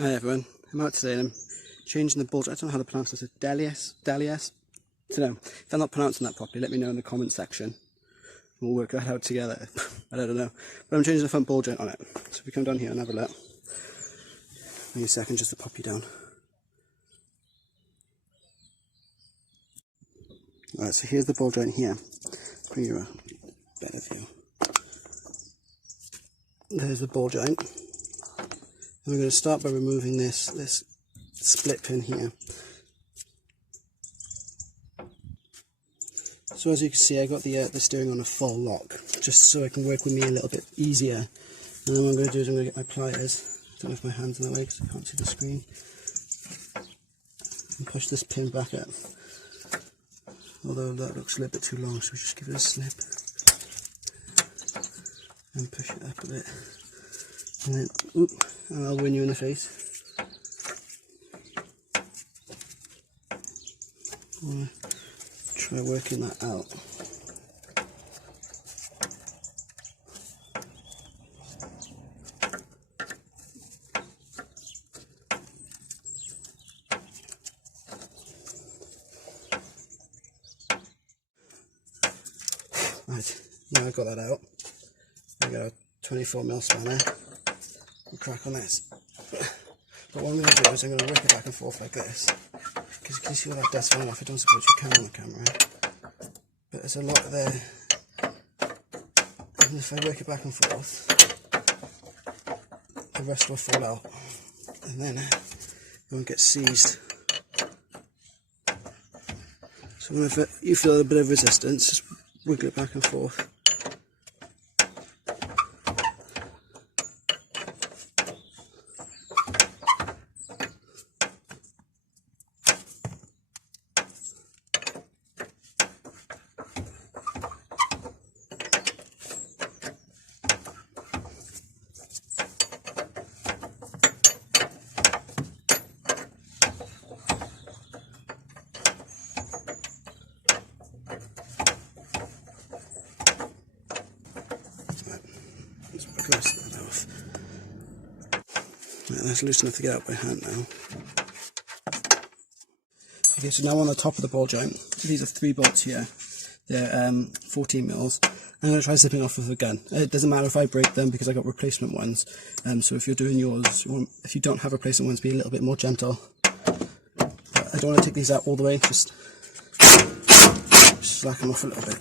Hi everyone, I'm out today and I'm changing the ball joint. I don't know how to pronounce this. Delice? I don't know. If I'm not pronouncing that properly, let me know in the comment section. We'll work that out together. I don't know. But I'm changing the front ball joint on it. So if we come down here and have a look. Give me a second just to pop you down. Alright, so here's the ball joint here. Bring you a better view. There's the ball joint. And we're going to start by removing this split pin here. So as you can see, I got the steering on a full lock, just so it can work with me a little bit easier. And then what I'm going to do is I'm going to get my pliers. I don't know if my hand's in the way because I can't see the screen. And push this pin back up. Although that looks a little bit too long, so we just give it a snip. And push it up a bit. And then, oop, and I'll win you in the face. I'll try working that out. Right, now I've got that out. I've got a 24mm spanner. We'll crack on this. But what I'm going to do is I'm going to work it back and forth like this. Because you can see all that dust falling off. I don't suppose you can on the camera. But there's a lot there. And if I work it back and forth, the rest will fall out. And then it won't get seized. So whenever you feel a bit of resistance, just wiggle it back and forth. Right, that's loose enough to get out by hand now. Okay, so now on the top of the ball joint, so these are 3 bolts here. They're 14mm. I'm going to try zipping off with a gun. It doesn't matter if I break them because I got replacement ones. So if you're doing yours, if you don't have replacement ones, be a little bit more gentle. But I don't want to take these out all the way, just slack them off a little bit.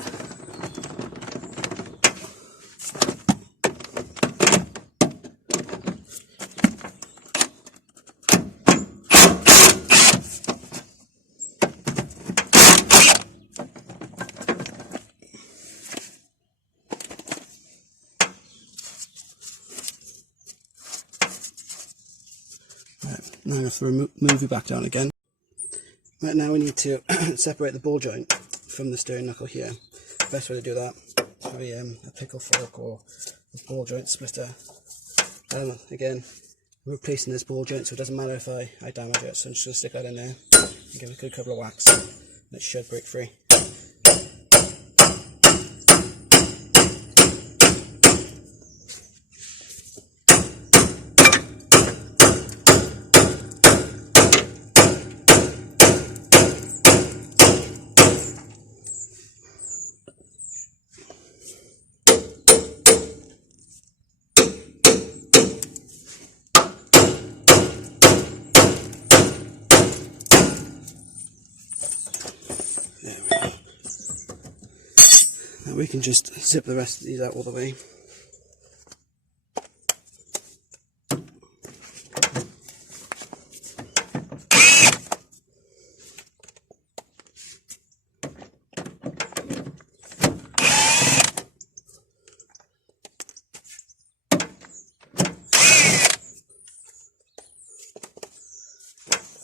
Now I have to move it back down again. Right, now we need to separate the ball joint from the steering knuckle here. The best way to do that is a pickle fork or a ball joint splitter. Again, I'm replacing this ball joint, so it doesn't matter if I damage it. So I'm just going to stick that in there and give it a good couple of whacks, and it should break free. Now we can just zip the rest of these out all the way.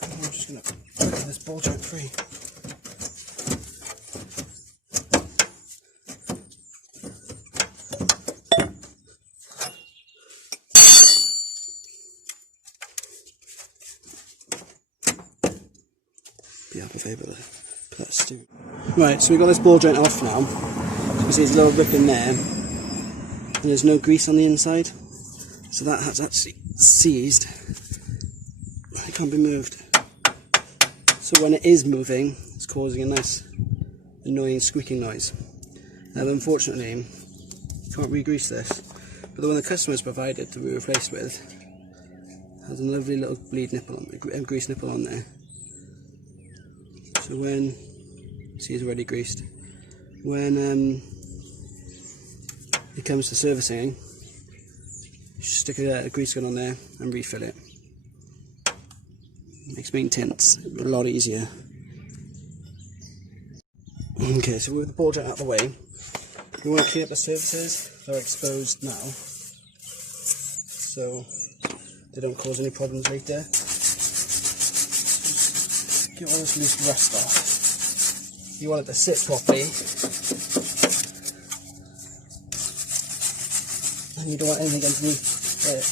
I'm just going to get this ball joint free. Be up if able to put that steering. Right, so we've got this ball joint off now. You can see there's a little rip in there. And there's no grease on the inside. So that has actually seized It can't be moved. So when it is moving, it's causing a nice annoying squeaking noise. Now unfortunately, you can't re-grease this, but the one the customer's provided to be replaced with has a lovely little bleed nipple on, grease nipple on there. So when, see, it's already greased. When it comes to servicing, you just stick a grease gun on there and refill it. Makes maintenance a lot easier. Okay, so with the ball joint out of the way, we want to clean up the surfaces that are exposed now, so they don't cause any problems later. Just get all this loose rust off. You want it to sit properly, and you don't want anything underneath it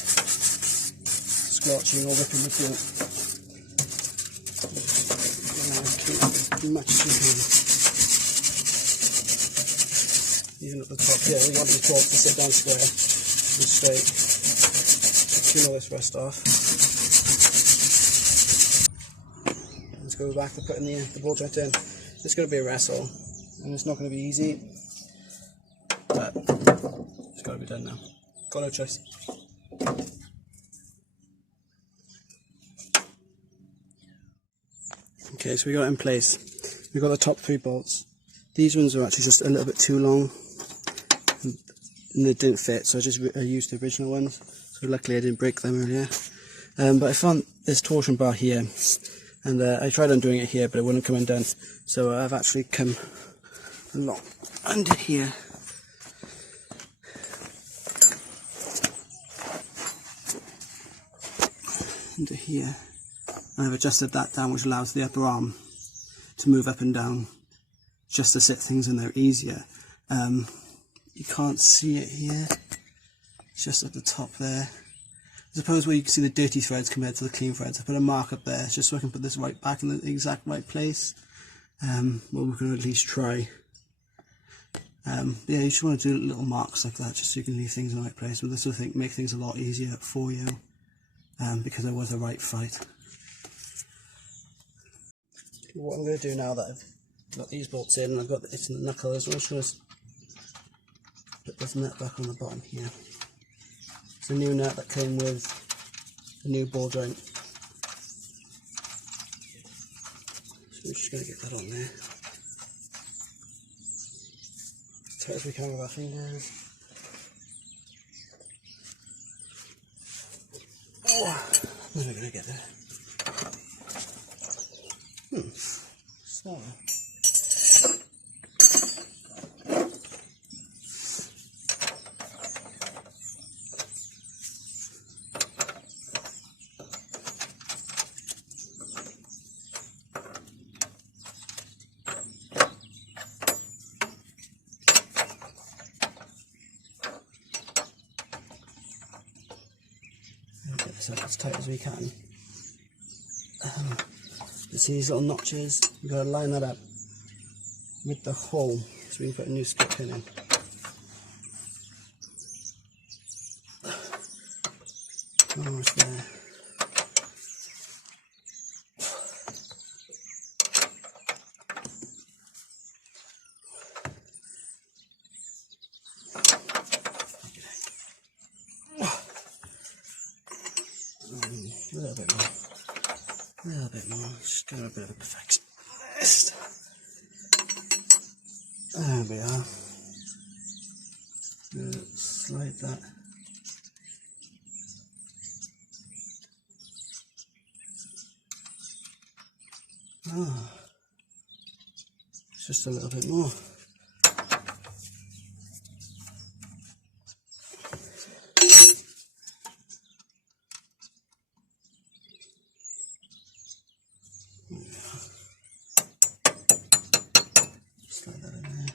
squelching or ripping the boot. As much as you can. Even at the top here, we want these bolts to sit down square and straight. Clean all this rust off. Let's go back to putting the ball joint in. It's going to be a wrestle, and it's not going to be easy, but it's got to be done now. Got no choice. Okay, so we got it in place. We've got the top 3 bolts. These ones are actually just a little bit too long and they didn't fit, so I used the original ones. So luckily I didn't break them earlier. But I found this torsion bar here, and I tried undoing it here, but it wouldn't come undone. So I've actually come along under here. Into here. And I've adjusted that down, which allows the upper arm to move up and down, just to sit things in there easier. You can't see it here, it's just at the top there. I suppose where you can see the dirty threads compared to the clean threads, I put a mark up there just so I can put this right back in the exact right place. Well, we're going to at least try. Yeah, you just want to do little marks like that just so you can leave things in the right place. But this will make things a lot easier for you, because it was a right fight. What I'm going to do now that I've got these bolts in and I've got it in the knuckle, is I'm just going to put this nut back on the bottom here. It's a new nut that came with the new ball joint. So we're just going to get that on there. As tight as we can with our fingers. Oh, I'm never going to get there. So. Get this up as tight as we can. You see these little notches? You've got to line that up with the hole so we can put a new skip pin in. Almost there. A little bit more. A little bit more. Just go a bit of a perfectionist. There we are. Slide that. Ah, it's just a little bit more. Slide that in there.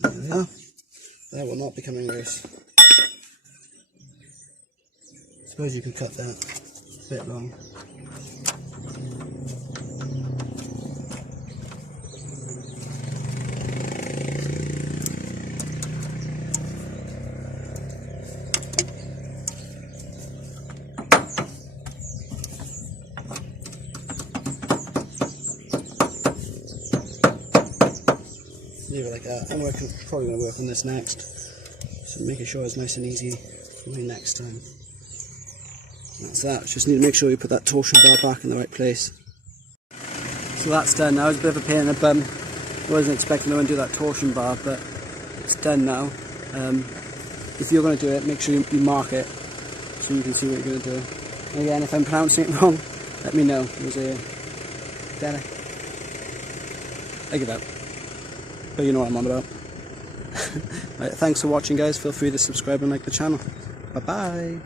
There we are. That will not be coming loose. Suppose you can cut that a bit long. Leave it like that. I'm probably going to work on this next, so making sure it's nice and easy for me next time. That's that. Just need to make sure you put that torsion bar back in the right place. So that's done now. It's a bit of a pain in the bum. I wasn't expecting to undo that torsion bar, but it's done now. If you're going to do it, make sure you mark it so you can see what you're going to do. And again, if I'm pronouncing it wrong, let me know. It was a Delice. I give up. But you know what I'm on about. Right, thanks for watching, guys. Feel free to subscribe and like the channel. Bye bye.